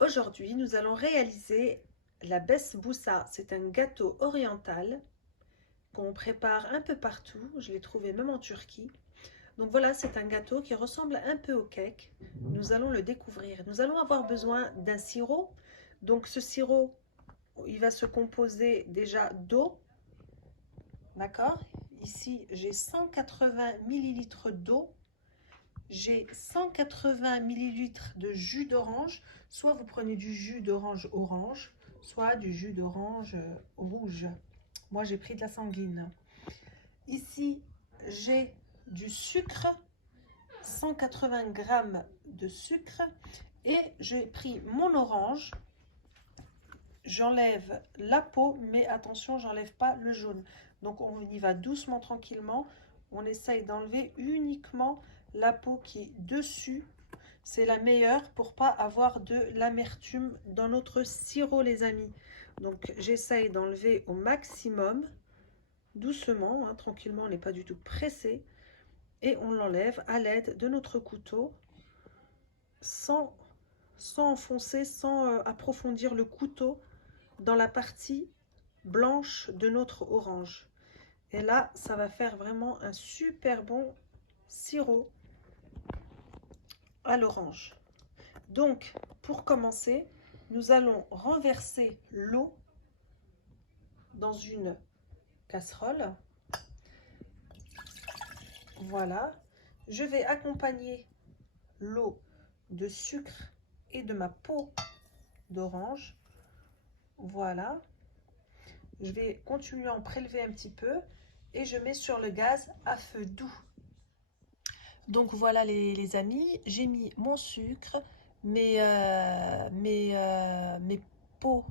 Aujourd'hui, nous allons réaliser la besboussa. C'est un gâteau oriental qu'on prépare un peu partout. Je l'ai trouvé même en Turquie. Donc voilà, c'est un gâteau qui ressemble un peu au cake. Nous allons le découvrir. Nous allons avoir besoin d'un sirop. Donc ce sirop, il va se composer déjà d'eau. D'accord? Ici, j'ai 180 millilitres d'eau. J'ai 180 millilitres de jus d'orange. Soit vous prenez du jus d'orange orange, soit du jus d'orange rouge. Moi, j'ai pris de la sanguine. Ici, j'ai du sucre, 180 grammes de sucre. Et j'ai pris mon orange. J'enlève la peau, mais attention, j'enlève pas le jaune. Donc, on y va doucement, tranquillement. On essaye d'enlever uniquement la peau qui est dessus. C'est la meilleure pour pas avoir de l'amertume dans notre sirop, les amis. Donc, j'essaye d'enlever au maximum, doucement, hein, tranquillement, on n'est pas du tout pressé. Et on l'enlève à l'aide de notre couteau, sans enfoncer, sans approfondir le couteau dans la partie blanche de notre orange. Et là, ça va faire vraiment un super bon sirop à l'orange. Donc, pour commencer, nous allons renverser l'eau dans une casserole. Voilà. Je vais accompagner l'eau de sucre et de ma peau d'orange. Voilà. Je vais continuer à en prélever un petit peu et je mets sur le gaz à feu doux. Donc voilà les amis, j'ai mis mon sucre, mes peaux,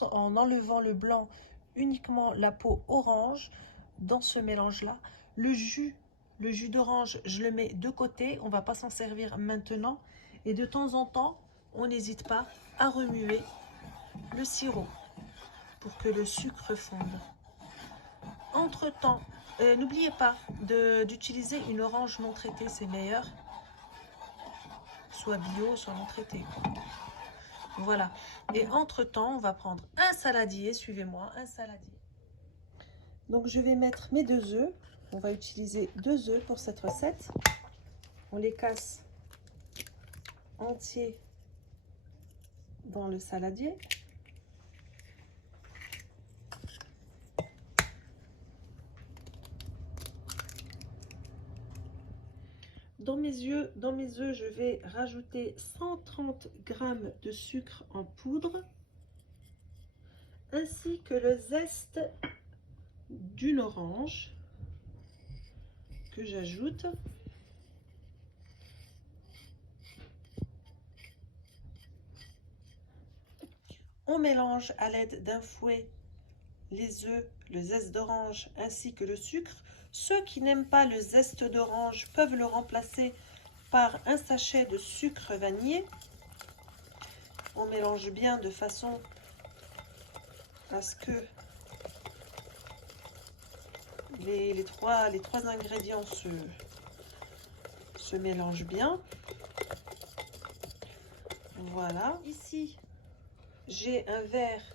en enlevant le blanc, uniquement la peau orange dans ce mélange-là. Le jus d'orange, je le mets de côté, on ne va pas s'en servir maintenant. Et de temps en temps, on n'hésite pas à remuer le sirop pour que le sucre fonde. Entre-temps, n'oubliez pas d'utiliser une orange non traitée, c'est meilleur. Soit bio, soit non traité. Voilà. Et entre-temps, on va prendre un saladier. Suivez-moi, un saladier. Donc, je vais mettre mes 2 œufs. On va utiliser 2 œufs pour cette recette. On les casse entiers dans le saladier. Dans mes œufs, je vais rajouter 130 g de sucre en poudre, ainsi que le zeste d'une orange que j'ajoute. On mélange à l'aide d'un fouet les œufs, le zeste d'orange ainsi que le sucre. Ceux qui n'aiment pas le zeste d'orange peuvent le remplacer par un sachet de sucre vanillé. On mélange bien de façon à ce que les trois ingrédients se mélangent bien. Voilà. Ici, j'ai un verre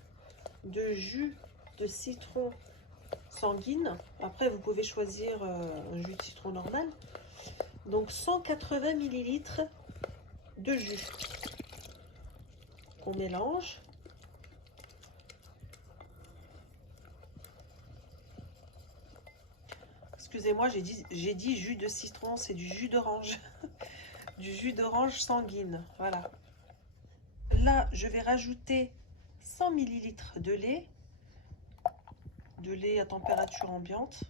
de jus de citron sanguine. Après, vous pouvez choisir un jus de citron normal. Donc, 180 millilitres de jus qu'on mélange. Excusez-moi, j'ai dit jus de citron, c'est du jus d'orange. Du jus d'orange sanguine. Voilà. Là, je vais rajouter 100 millilitres de lait à température ambiante.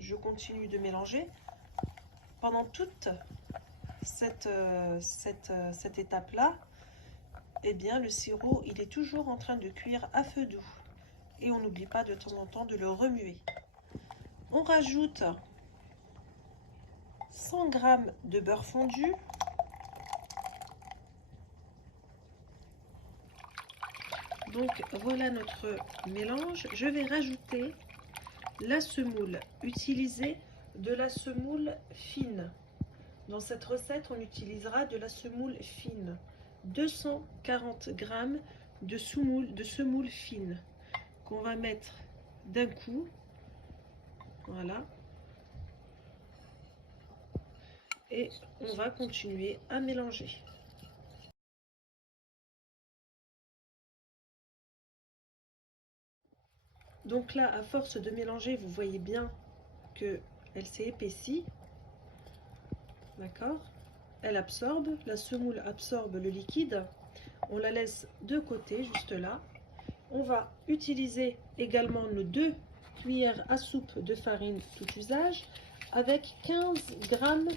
Je continue de mélanger. Pendant toute cette étape-là, eh bien, le sirop, il est toujours en train de cuire à feu doux. Et on n'oublie pas de temps en temps de le remuer. On rajoute 100 g de beurre fondu. Donc voilà notre mélange. Je vais rajouter la semoule. Utilisez de la semoule fine. Dans cette recette, on utilisera de la semoule fine. 240 grammes de semoule fine qu'on va mettre d'un coup. Voilà. Et on va continuer à mélanger. Donc là, à force de mélanger, vous voyez bien que elle s'est épaissie. D'accord? Elle absorbe, la semoule absorbe le liquide. On la laisse de côté, juste là. On va utiliser également nos 2 cuillères à soupe de farine tout usage avec 15 grammes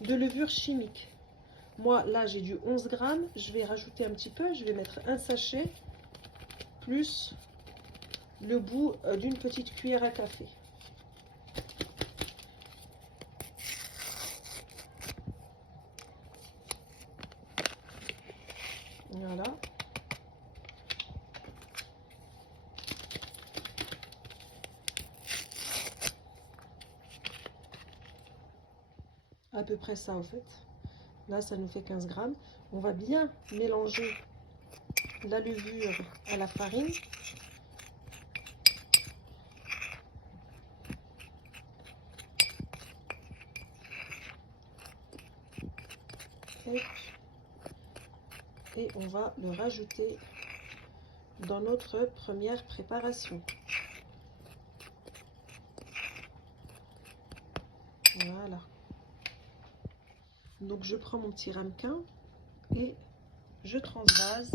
de levure chimique. Moi, là, j'ai du 11 grammes. Je vais rajouter un petit peu. Je vais mettre un sachet plus le bout d'une petite cuillère à café. Voilà. À peu près ça, en fait. Là, ça nous fait 15 grammes. On va bien mélanger la levure à la farine. Et on va le rajouter dans notre première préparation. Voilà. Donc je prends mon petit ramequin et je transvase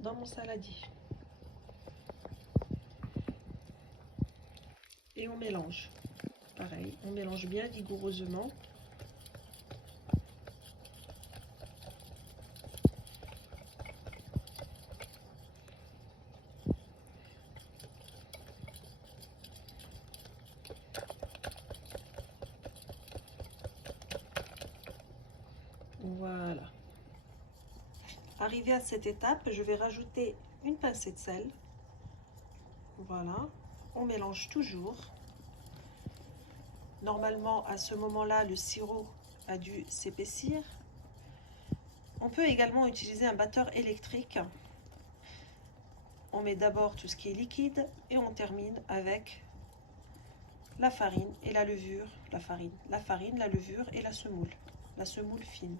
dans mon saladier. Et on mélange. Pareil, on mélange bien vigoureusement. Voilà. Arrivé à cette étape, je vais rajouter une pincée de sel. Voilà. On mélange toujours. Normalement, à ce moment-là, le sirop a dû s'épaissir. On peut également utiliser un batteur électrique. On met d'abord tout ce qui est liquide et on termine avec la farine et la levure. La farine, la levure et la semoule fine.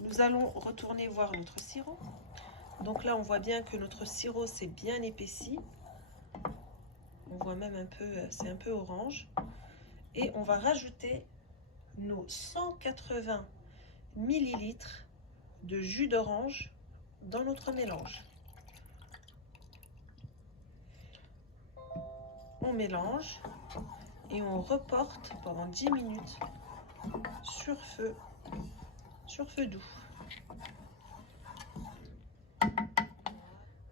Nous allons retourner voir notre sirop. Donc là, on voit bien que notre sirop s'est bien épaissi. On voit même un peu, c'est un peu orange. Et on va rajouter nos 180 millilitres de jus d'orange dans notre mélange. On mélange et on reporte pendant 10 minutes sur feu doux.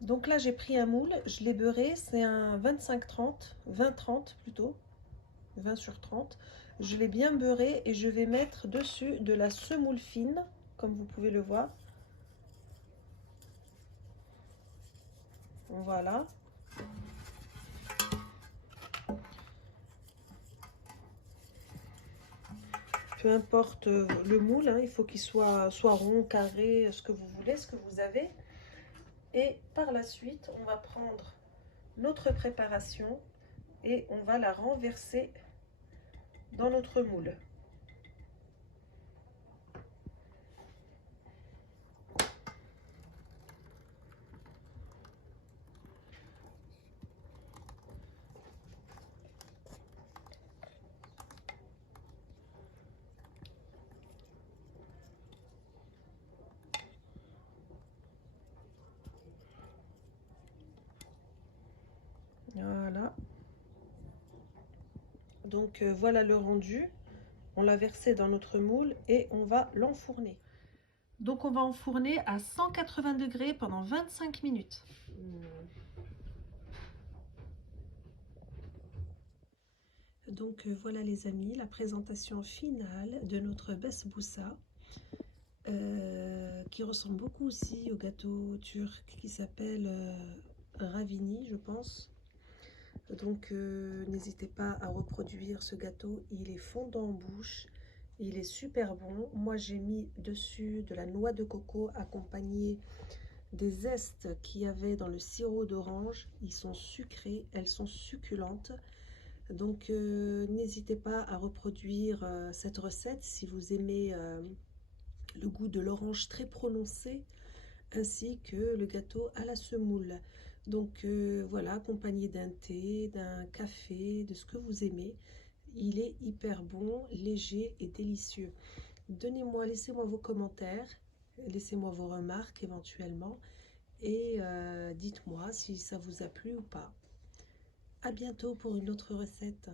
Donc là, j'ai pris un moule, je l'ai beurré, c'est un 25-30, 20-30 plutôt, 20 sur 30. Je l'ai bien beurré et je vais mettre dessus de la semoule fine, comme vous pouvez le voir. Voilà. Peu importe le moule, hein, il faut qu'il soit rond, carré, ce que vous voulez, ce que vous avez. Et par la suite, on va prendre notre préparation et on va la renverser dans notre moule. Voilà. Donc voilà le rendu. On l'a versé dans notre moule et on va l'enfourner. Donc on va enfourner à 180 degrés pendant 25 minutes. Donc voilà les amis, la présentation finale de notre besbousa qui ressemble beaucoup aussi au gâteau turc qui s'appelle Ravini, je pense. Donc n'hésitez pas à reproduire ce gâteau, il est fondant en bouche Il est super bon. Moi, j'ai mis dessus de la noix de coco accompagnée des zestes qu'il y avait dans le sirop d'orange. Ils sont sucrés, elles sont succulentes. Donc, n'hésitez pas à reproduire cette recette si vous aimez le goût de l'orange très prononcé, ainsi que le gâteau à la semoule. Donc voilà, accompagné d'un thé, d'un café, de ce que vous aimez. Il est hyper bon, léger et délicieux. Donnez-moi, laissez-moi vos commentaires, laissez-moi vos remarques éventuellement et dites-moi si ça vous a plu ou pas. À bientôt pour une autre recette.